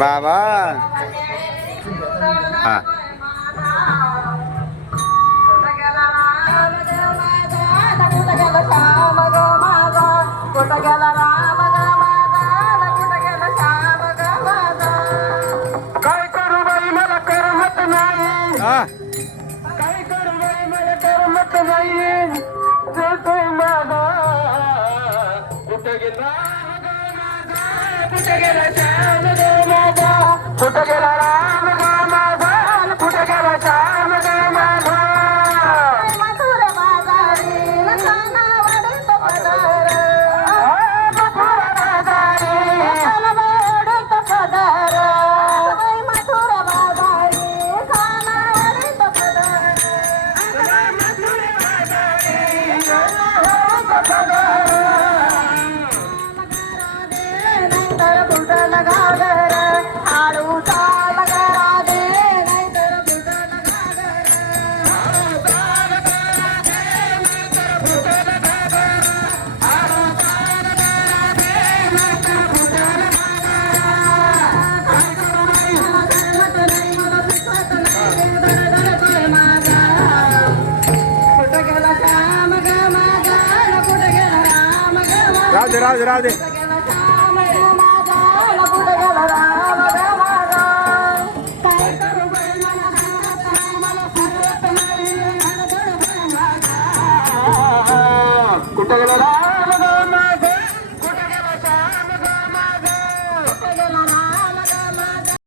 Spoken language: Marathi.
बाबा हा काय करू बाई मला करमत नाही हा काय करू बाई मला करमत नाही जळतोय माझा कुठं गेला कुठं गेला श्याम ग माझा कुठं गेला राम ग माझा कुठं गेला श्याम ग माझा मधुर बाजारी लखाना वाढत पदार मधुर बाजारी लखाना वाढत पदार मधुर बाजारी लखाना वाढत पदार मधुर बाजारी वाढत पदार नंतर फुट लगा घर आळूचा लगा दे नंतर फुट लगा राहू दे राहू दे राहू दे कुठं गेला